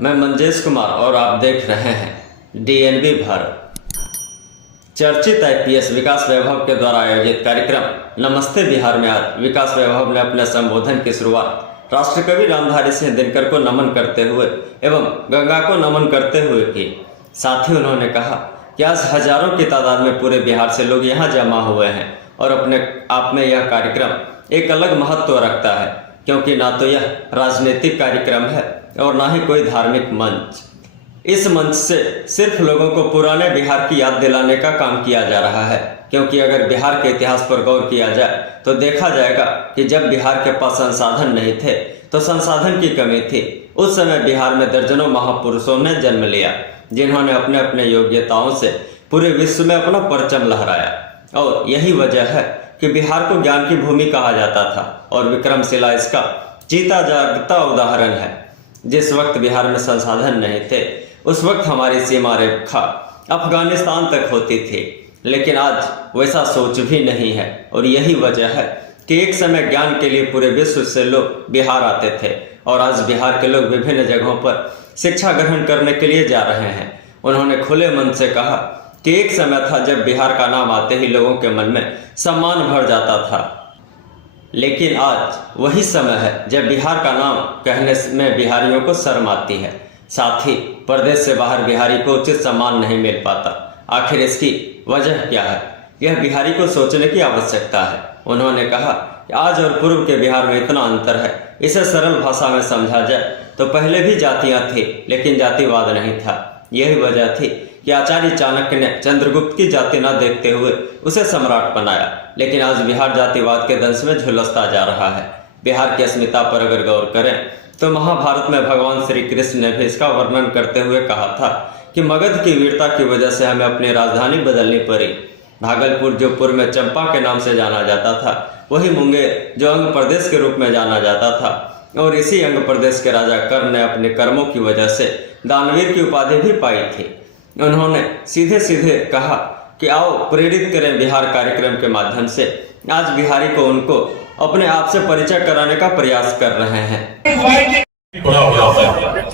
मैं मंजेश कुमार और आप देख रहे हैं डीएनबी भारत। चर्चित आईपीएस विकास वैभव के द्वारा आयोजित कार्यक्रम नमस्ते बिहार में आज विकास वैभव ने अपने संबोधन की शुरुआत राष्ट्रकवि रामधारी सिंह दिनकर को नमन करते हुए एवं गंगा को नमन करते हुए की। साथ ही उन्होंने कहा कि आज हजारों की तादाद में पूरे बिहार से लोग यहाँ जमा हुए हैं और अपने आप में यह कार्यक्रम एक अलग महत्व रखता है, क्योंकि ना तो यह राजनीतिक कार्यक्रम है और ना ही कोई धार्मिक मंच। इस मंच से सिर्फ लोगों को पुराने बिहार की याद दिलाने का काम किया जा रहा है, क्योंकि अगर बिहार के इतिहास पर गौर किया जाए तो देखा जाएगा कि जब बिहार के पास संसाधन नहीं थे तो संसाधन की कमी थी। उस समय बिहार में दर्जनों महापुरुषों ने जन्म लिया, जिन्होंने अपने अपने योग्यताओं से पूरे विश्व में अपना परचम लहराया। और यही वजह है कि बिहार को ज्ञान की भूमि कहा जाता था और विक्रमशिला इसका जीता जागता उदाहरण है। जिस वक्त बिहार में संसाधन नहीं थे उस वक्त हमारी सीमा रेखा अफगानिस्तान तक होती थी, लेकिन आज वैसा सोच भी नहीं है। और यही वजह है कि एक समय ज्ञान के लिए पूरे विश्व से लोग बिहार आते थे और आज बिहार के लोग विभिन्न जगहों पर शिक्षा ग्रहण करने के लिए जा रहे हैं। उन्होंने खुले मन से कहा कि एक समय था जब बिहार का नाम आते ही लोगों के मन में सम्मान भर जाता था, लेकिन आज वही समय है जब बिहार का नाम कहने में बिहारियों को शर्म आती है। साथ ही प्रदेश से बाहर बिहारी को उचित सम्मान नहीं मिल पाता। आखिर इसकी वजह क्या है, यह बिहारी को सोचने की आवश्यकता है। उन्होंने कहा कि आज और पूर्व के बिहार में इतना अंतर है, इसे सरल भाषा में समझा जाए तो पहले भी जातियां थी लेकिन जातिवाद नहीं था। यही वजह थी कि आचार्य चाणक्य ने चंद्रगुप्त की जाति न देखते हुए उसे सम्राट बनाया, लेकिन आज बिहार जातिवाद के दंश में झुलसता जा रहा है। बिहार की अस्मिता पर अगर गौर करें तो महाभारत में भगवान श्री कृष्ण ने भी इसका वर्णन करते हुए कहा था कि मगध की वीरता की वजह से हमें अपनी राजधानी बदलनी पड़ी। भागलपुर जो पूर्व में चंपा के नाम से जाना जाता था, वही मुंगेर जो अंग प्रदेश के रूप में जाना जाता था, और इसी अंग प्रदेश के राजा कर्ण ने अपने कर्मों की वजह से दानवीर की उपाधि भी पाई थी। उन्होंने सीधे सीधे कहा कि आओ प्रेरित करें बिहार कार्यक्रम के माध्यम से। आज बिहारी को उनको अपने आप से परिचय कराने का प्रयास कर रहे हैं। बड़ा हो जाता है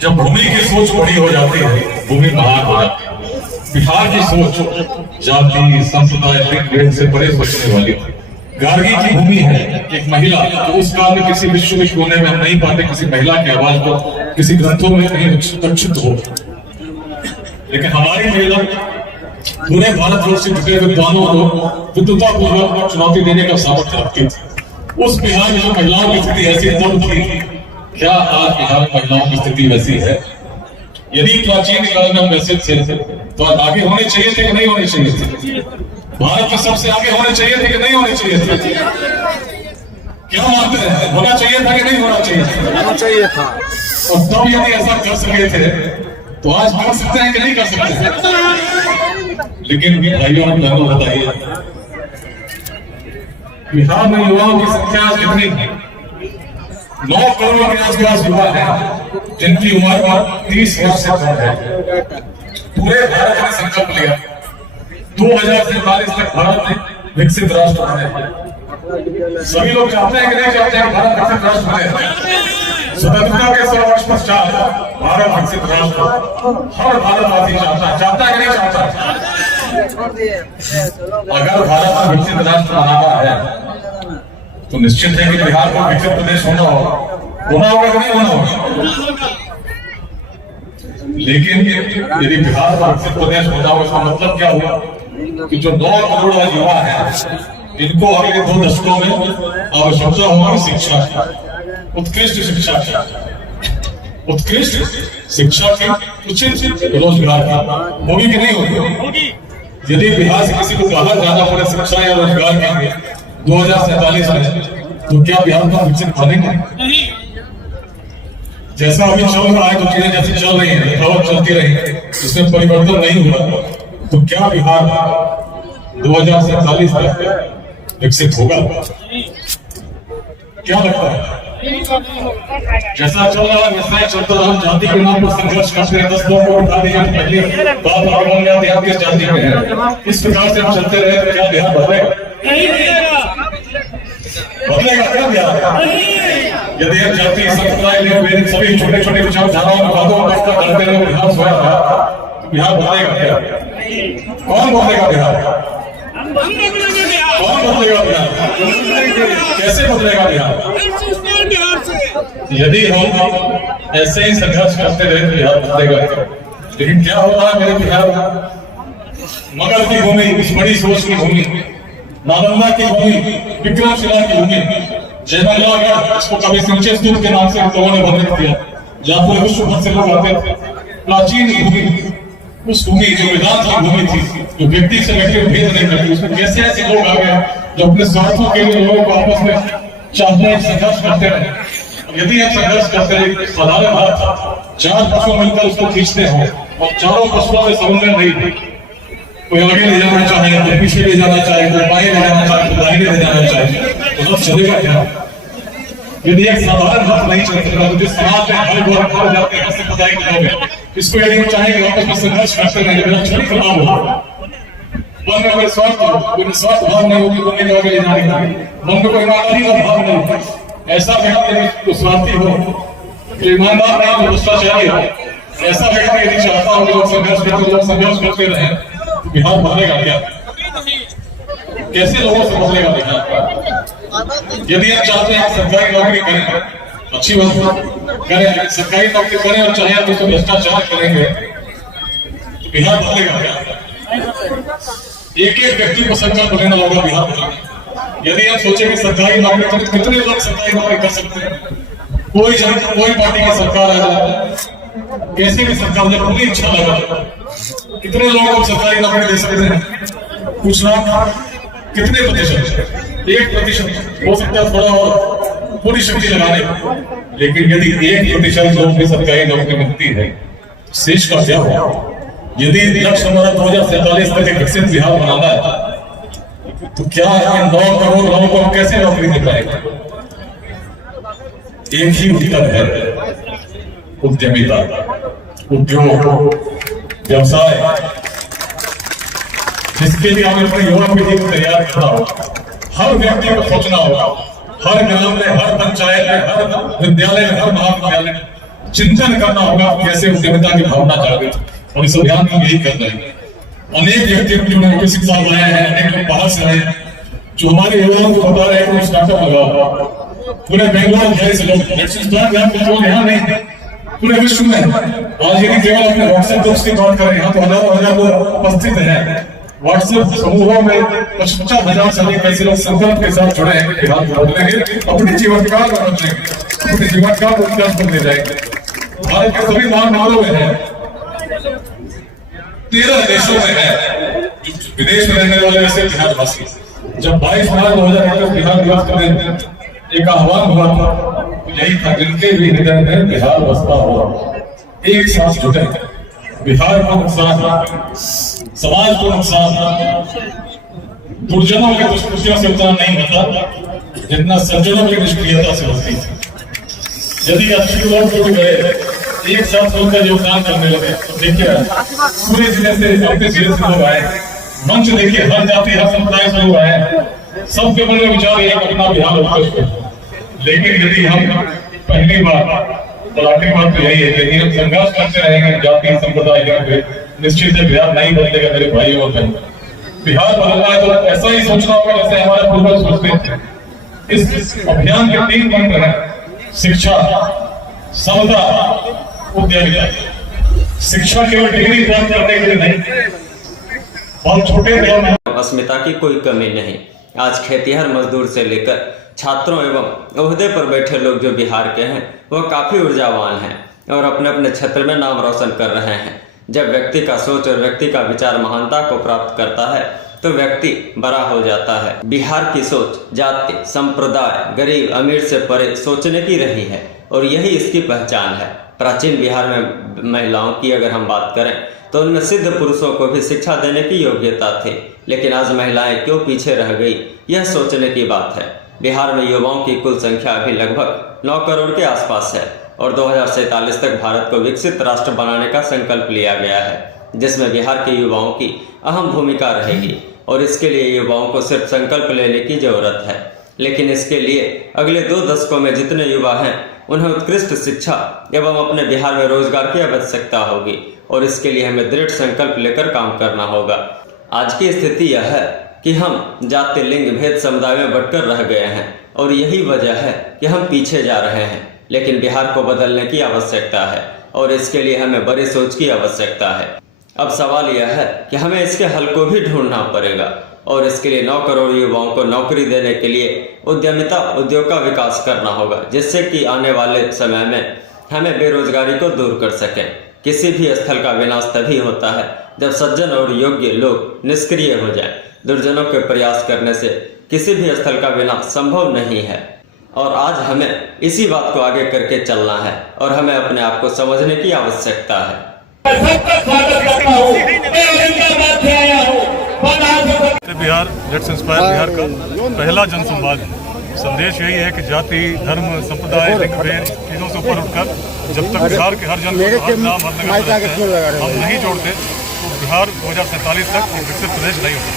जब भूमि की सोच बड़ी हो जाती है, भूमि महान हो जाती है। बिहार की सोच जाति संप्रदाय लिंग भेद से बड़े सोचने वाली थी। गार्गी की भूमि है एक महिला, तो उस काल में किसी विश्व में कोने में हम नहीं पाते किसी महिला की आवाज को किसी ग्रंथों में कहीं रक्षित हो, लेकिन हमारी महिला पूरे भारतवर्ष से जुटे विद्वानों को विद्वतापूर्वक चुनौती देने का सामर्थ्य रखती थी। उस बिहार में महिलाओं की स्थिति ऐसी तब थी, क्या आज बिहार में महिलाओं की स्थिति वैसी है? यदि प्राचीन काल में हम वैसे थे तो आगे होने चाहिए थे कि नहीं होने चाहिए थे? भारत के सबसे आगे होने चाहिए थे कि नहीं होने चाहिए थे? क्या मानते हैं, होना चाहिए था कि नहीं होना चाहिए था? होना चाहिए था। और तब यदि ऐसा कर सके थे तो आज कर सकते हैं कि नहीं कर सकते? लेकिन भाइयों और बहनों बताइए, बिहार में युवाओं की संख्या कितनी है? 9 करोड़ के आसपास युवा है जिनकी उम्र 30 वर्ष से कम है। पूरे भारत ने संकल्प लिया 2047 तक भारत में विकसित राष्ट्र बने। सभी लोग चाहते हैं कि नहीं चाहते हैं भारत विकसित राष्ट्र बने? स्वतंत्रता के 100 वर्ष पश्चात भारत विकसित राष्ट्र हर भारतवासी चाहता है कि नहीं चाहता? अगर भारत में विकसित राष्ट्र बनाना है तो निश्चित है कि बिहार को विकसित प्रदेश होना होगा कि नहीं होना होगा? लेकिन यदि बिहार का विकसित प्रदेश होना होगा इसका मतलब क्या हुआ कि जो 9 करोड़ युवा है इनको अगले 2 दशकों में आवश्यकता होगी शिक्षा की, उत्कृष्ट शिक्षा की, उत्कृष्ट शिक्षा की, उचित रोजगार की। होगी कि नहीं होगी? यदि बिहार से किसी को बाहर जाना पड़े शिक्षा या रोजगार के लिए 2047 में, तो क्या बिहार को विकसित बनेंगे? जैसा अभी चल रहा है तो चीजें जैसी चल रही है यथावत चलती रही, इसमें परिवर्तन नहीं हुआ, तो क्या बिहार 2047 तक विकसित होगा? क्या लगता है? जैसा चल रहा है वैसा ही चलता रहा। जाति के नाम पर संघर्ष करते हैं, 10 लोगों को उठा दिया पहले बात आप किस जाति में है, इस प्रकार से हम चलते रहे तो क्या बिहार बढ़ेगा? बदलेगा क्या बिहार? यदि हम जाति संप्रदाय लिंग सभी छोटे छोटे विचारधाराओं की बातों को करते हुए बिहार सोया था, तो बिहार बदलेगा क्या? कौन बदलेगा बिहार? कौन बदलेगा बिहार? कैसे बदलेगा बिहार? यदि हम ऐसे ही संघर्ष करते रहे तो बिहार बदलेगा। लेकिन क्या होता है मेरे बिहार में? मगध की भूमि, इस बड़ी सोच की भूमि, नालंदा की भूमि, विक्रमशिला की भूमि, जयमंगला, इसको कभी सिंचे स्तूप के नाम से लोगों ने वर्णित किया, जहाँ पूरे विश्व भर से लोग आते थे। प्राचीन भूमि, उस भूमि जो वेदांत की भूमि थी, जो व्यक्ति से व्यक्ति भेद नहीं करती, उसमें कैसे ऐसे लोग आ गए जो अपने स्वार्थों के लिए लोगों को आपस में चाहते संघर्ष करते रहे। यदि हम संघर्ष करते रहे, साधारण बात, चार पशु मिलकर उसको खींचते हो और चारों पशुओं में समन्वय नहीं, कोई आगे ले जाना चाहे, कोई पीछे ले जाना चाहे, कोई बाएं ले जाना चाहे, कोई दाहिने ले जाना चाहे, तो सब चलेगा क्या? यदि एक साधारण बात नहीं चल सकता तो जिस समाज में हर वर्ग हो जाते हैं कैसे बताएं कि लोग हैं, इसको यदि हम चाहेंगे आपस में संघर्ष करते रहेंगे, बिना छड़ी खराब होगा। मन में कोई स्वार्थ भाव नहीं होगी, कोई आगे ले जाने का, मन में कोई ईमानदारी का भाव नहीं होगा। ऐसा व्यक्ति जो स्वार्थी हो, जो ईमानदार नहीं हो, भ्रष्टाचारी हो, ऐसा व्यक्ति यदि चाहता हो कि लोग संघर्ष करते रहे, तो बिहार बदलेगा क्या? कैसे लोगों से बदलेगा बिहार? यदि हम चाहते हैं सरकारी नौकरी करें, अच्छी बात करें, सरकारी नौकरी करें और चाहे तो भ्रष्टाचार करेंगे, तो बिहार बदलेगा क्या? एक एक व्यक्ति को संकल्प लेना होगा बिहार बदलेगा। यदि हम सोचे कि सरकारी नौकरी करें, कितने लोग सरकारी नौकरी कर सकते हैं? कोई पार्टी की सरकार आ जाए, कैसे भी सरकार जब पूरी इच्छा लगा, कितने लोगों को सरकारी नौकरी दे सकते हैं? पूछना कितने प्रतिशत? 1% हो सकता है, थोड़ा और पूरी शक्ति लगाने। लेकिन यदि 1% लोगों को सरकारी नौकरी मिलती है, तो शेष का क्या होगा? यदि लक्ष्य हमारा 2047 तक एक विकसित बिहार बनाना है, तो क्या 9 करोड़ लोगों को हम कैसे नौकरी दे पाएंगे? एक ही उत्तर है, उद्यमिता, उद्योग, व्यवसाय, जिसके लिए हमें अपनी युवा पीढ़ी को तैयार करना होगा। हर व्यक्ति को सोचना होगा, हर ग्राम में, हर पंचायत में, हर विद्यालय में, हर महाविद्यालय में चिंतन करना होगा कैसे उद्यमिता की भावना जागृत, और इस अभियान में यही कर रहे हैं। अनेक व्यक्ति जो शिक्षा लाए हैं, अनेक लोग बाहर से आए हैं, जो हमारे युवाओं को बता रहे हैं कि स्टार्टअप लगाओ। पूरे बेंगलोर से लोग यहाँ नहीं, पूरे विश्व में आज यदि केवल अपने व्हाट्सएप ग्रुप्स की बात करें, यहाँ तो हजार लोग उपस्थित हैं। व्हाट्सएप समूहों में 55,000 से अधिक ऐसे लोग संकल्प के साथ जुड़े हैं कि बिहार को बदलेंगे, अपने जीवन काल को बदलेंगे, अपने जीवन काल को विकास करने जाएंगे। भारत के सभी महानगरों में है, 13 देशों में है, विदेश में रहने वाले ऐसे बिहारवासी। जब 22 मार्च 2021 बिहार दिवस के दिन एक आह्वान हुआ था, तो यही था, जिनके भी हृदय में बिहार बसता हो, एक साथ जुटे। बिहार को नुकसान, समाज को नुकसान, दुर्जनों की दुष्कृतियों से उतना नहीं होता जितना सज्जनों की निष्क्रियता से होती है। यदि अच्छे लोग जुट गए, एक साथ मिलकर योगदान करने लगे, तो देखिए पूरे जिले से, अपने जिले से लोग आए, मंच देखिए, हर जाति हर समुदाय से लोग आए, सबके मन में विचार एक अपना बिहार उत्कृष्ट। लेकिन यदि हम पहली बार, और आखिरी बात तो यही है कि हम संघर्ष करते रहेंगे जाति संप्रदाय के, निश्चित है बिहार नहीं बदलेगा मेरे भाइयों और बहनों। बिहार बदलना है तो ऐसा ही सोचना होगा जैसे हमारे पूर्वज सोचते थे। इस अभियान के 3 मंत्र हैं: शिक्षा, समता, उद्यमिता। शिक्षा केवल डिग्री प्राप्त करने के लिए नहीं, बहुत छोटे अस्मिता की कोई कमी नहीं। आज खेतिहर मजदूर से लेकर छात्रों एवं ओहदे पर बैठे लोग जो बिहार के हैं, वह काफ़ी ऊर्जावान हैं और अपने अपने क्षेत्र में नाम रोशन कर रहे हैं। जब व्यक्ति का सोच और व्यक्ति का विचार महानता को प्राप्त करता है तो व्यक्ति बड़ा हो जाता है। बिहार की सोच जाति, संप्रदाय, गरीब अमीर से परे सोचने की रही है और यही इसकी पहचान है। प्राचीन बिहार में महिलाओं की अगर हम बात करें तो उनमें सिद्ध पुरुषों को भी शिक्षा देने की योग्यता थी, लेकिन आज महिलाएं क्यों पीछे रह गई, यह सोचने की बात है। बिहार में युवाओं की कुल संख्या अभी लगभग 9 करोड़ के आसपास है और 2047 तक भारत को विकसित राष्ट्र बनाने का संकल्प लिया गया है, जिसमें बिहार के युवाओं की अहम भूमिका रहेगी और इसके लिए युवाओं को सिर्फ संकल्प लेने की जरूरत है। लेकिन इसके लिए अगले 2 दशकों में जितने युवा हैं उन्हें उत्कृष्ट शिक्षा एवं अपने बिहार में रोजगार की आवश्यकता होगी और इसके लिए हमें दृढ़ संकल्प लेकर काम करना होगा। आज की स्थिति यह है कि हम जाति, लिंग, भेद, समुदाय में बंटकर रह गए हैं और यही वजह है कि हम पीछे जा रहे हैं। लेकिन बिहार को बदलने की आवश्यकता है और इसके लिए हमें बड़ी सोच की आवश्यकता है। अब सवाल यह है कि हमें इसके हल को भी ढूंढना पड़ेगा और इसके लिए 9 करोड़ युवाओं को नौकरी देने के लिए उद्यमिता, उद्योग का विकास करना होगा, जिससे कि आने वाले समय में हमें बेरोजगारी को दूर कर सकें। किसी भी स्थल का विनाश तभी होता है जब सज्जन और योग्य लोग निष्क्रिय हो जाएं। दुर्जनों के प्रयास करने से किसी भी स्थल का विनाश संभव नहीं है और आज हमें इसी बात को आगे करके चलना है और हमें अपने आप को समझने की आवश्यकता है। बिहार लेट्स इंस्पायर बिहार का पहला जनसंवाद संदेश यही है कि जाति, धर्म, संप्रदाय, लिंग, भेद चीजों से ऊपर उठकर जब तक बिहार के हर जन को हर नाम, हर नगर हम नहीं जोड़ते तो बिहार 2047 तक एक विकसित प्रदेश नहीं होगा।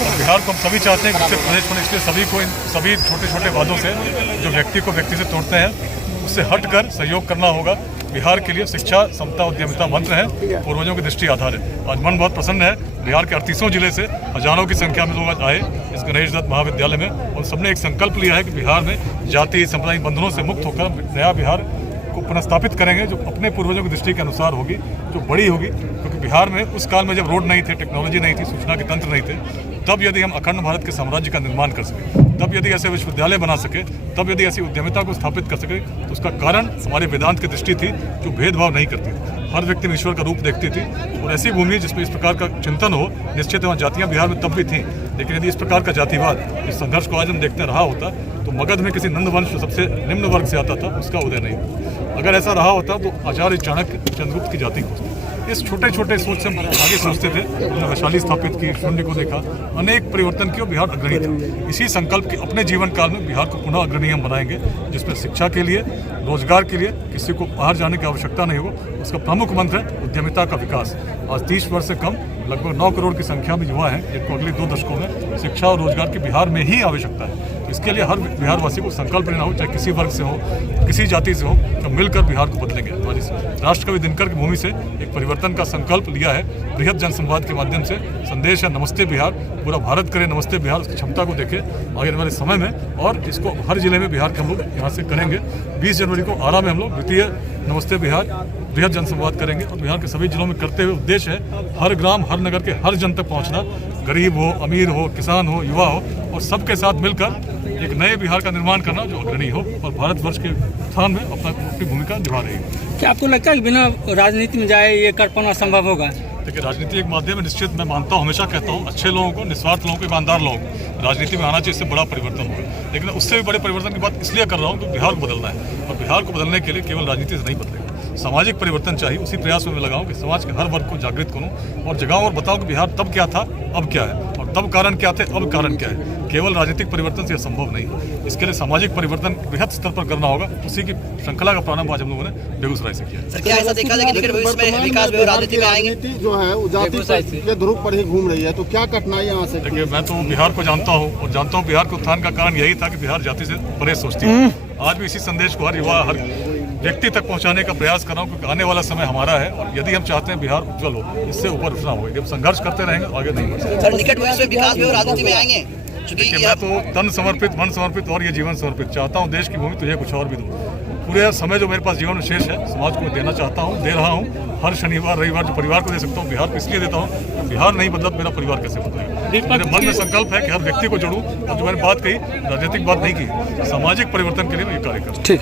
और बिहार को हम सभी चाहते हैं विकसित प्रदेश होने, इसलिए सभी को इन सभी छोटे छोटे वादों से जो व्यक्ति को व्यक्ति से तोड़ते हैं उससे हटकर सहयोग करना होगा। बिहार के लिए शिक्षा, समता, उद्यमिता मंत्र है, पूर्वजों की दृष्टि आधार है। आज मन बहुत प्रसन्न है, बिहार के 38 जिले से हजारों की संख्या में लोग आए इस गणेश दत्त महाविद्यालय में और सबने एक संकल्प लिया है कि बिहार में जाति, सांप्रदायिक बंधनों से मुक्त होकर नया बिहार को पुनर्स्थापित करेंगे, जो अपने पूर्वजों की दृष्टि के अनुसार होगी, जो बड़ी होगी। क्योंकि बिहार में उस काल में जब रोड नहीं थे, टेक्नोलॉजी नहीं थी, सूचना के तंत्र नहीं थे, तब यदि हम अखंड भारत के साम्राज्य का निर्माण कर सके, तब यदि ऐसे विश्वविद्यालय बना सके, तब यदि ऐसी उद्यमिता को स्थापित कर सके, तो उसका कारण हमारे वेदांत की दृष्टि थी जो भेदभाव नहीं करती थी, हर व्यक्ति में ईश्वर का रूप देखती थी। और ऐसी भूमि जिसमें इस प्रकार का चिंतन हो, निश्चित वहाँ जातियाँ बिहार में तब भी थीं, लेकिन यदि इस प्रकार का जातिवाद, इस संघर्ष को आज हम देखते रहा होता तो मगध में किसी नंदवंश जो सबसे निम्न वर्ग से आता था उसका उदय नहीं होता। अगर ऐसा रहा होता तो आचार्य चाणक्य, चंद्रगुप्त की जाति खोजते। इस छोटे छोटे सोच से हम आगे सोचते थे, उन्होंने वैशाली स्थापित की, शून्य को देखा, अनेक परिवर्तन किए, बिहार अग्रणी था। इसी संकल्प के अपने जीवन काल में बिहार को पुनः अग्रणी हम बनाएंगे, जिसमें शिक्षा के लिए, रोजगार के लिए किसी को बाहर जाने की आवश्यकता नहीं हो। उसका प्रमुख मंत्र है उद्यमिता का विकास। आज 30 वर्ष से कम लगभग 9 करोड़ की संख्या में युवा हैं जिनको अगले 2 दशकों में शिक्षा और रोजगार की बिहार में ही आवश्यकता है। तो इसके लिए हर बिहारवासी को संकल्प लेना हो, चाहे किसी वर्ग से हो, किसी जाति से हो, तो मिलकर बिहार को बदलेंगे। हमारी राष्ट्रकवि दिनकर की भूमि से एक परिवर्तन का संकल्प लिया है। बृहद जनसंवाद के माध्यम से संदेश है नमस्ते बिहार, पूरा भारत करे नमस्ते बिहार, उसकी क्षमता को देखे आगे वाले समय में, और इसको हर जिले में बिहार के हम लोग यहाँ से करेंगे। 20 जनवरी को आरा में हम लोग द्वितीय नमस्ते बिहार बृहद जनसंवाद करेंगे और बिहार के सभी जिलों में करते हुए उद्देश्य है हर ग्राम, हर नगर के हर जन तक पहुँचना, गरीब हो, अमीर हो, किसान हो, युवा हो, और सबके साथ मिलकर एक नए बिहार का निर्माण करना जो अग्रणी हो और भारतवर्ष के उत्थान में अपनी भूमिका निभा रही है। क्या आपको लगता है कि बिना राजनीति में जाए ये कर पाना संभव होगा? देखिए, राजनीति एक माध्यम है, निश्चित मैं मानता हूँ, हमेशा कहता हूँ, अच्छे लोगों को, निस्वार्थ लोगों को, ईमानदार लोगों को राजनीति में आना चाहिए, इससे बड़ा परिवर्तन होगा। लेकिन उससे भी बड़े परिवर्तन की बात इसलिए कर रहा हूँ कि बिहार को बदलना है और बिहार को बदलने के लिए केवल राजनीति से नहीं बदलेगा, सामाजिक परिवर्तन चाहिए। उसी प्रयास में मैं लगाऊं कि समाज के हर वर्ग को जागृत करूं और जगाऊं और बताऊं कि बिहार तब क्या था, अब क्या है, और तब कारण क्या थे, अब कारण क्या है। केवल राजनीतिक परिवर्तन से यह संभव नहीं है, इसके लिए सामाजिक परिवर्तन बृहद स्तर पर करना होगा। उसी की श्रृंखला का प्रारंभ आज हम लोगों ने बेगूसराय से किया। सर, क्या ऐसा देखा जाए कि निकट भविष्य में विकास में राजनीति में आएंगे? जो है वो जाति के ध्रुव पर ही घूम रही है, तो क्या कठिनाई यहाँ से? देखिए, मैं तो बिहार को जानता हूँ और जानता हूँ बिहार के उत्थान का कारण यही था कि बिहार जाति से परे सोचती है। आज भी इसी संदेश को हर युवा, हर व्यक्ति तक पहुंचाने का प्रयास कर रहा हूं, क्योंकि आने वाला समय हमारा है और यदि हम चाहते हैं बिहार उज्जवल हो, इससे ऊपर उठना होगा। जब संघर्ष करते रहेंगे आगे नहीं बढ़ सकते। सर, निकट भविष्य में विकास में और राजनीति में आएंगे? मैं तो तन समर्पित, मन समर्पित और ये जीवन समर्पित चाहता हूँ। देश की भूमि तुझे कुछ और भी दूँ। पूरे समय जो मेरे पास जीवन में शेष है, समाज को देना चाहता हूँ, दे रहा हूँ। हर शनिवार, रविवार जो परिवार को दे सकता हूँ, बिहार को इसलिए देता हूँ, बिहार नहीं बदला तो मेरा परिवार कैसे बदलेगा। मेरे मन में संकल्प है कि हर व्यक्ति को जोड़ूं, और जो मैंने बात कही, राजनीतिक बात नहीं की, सामाजिक परिवर्तन के लिए मैं ये कार्य करूँ। ठीक।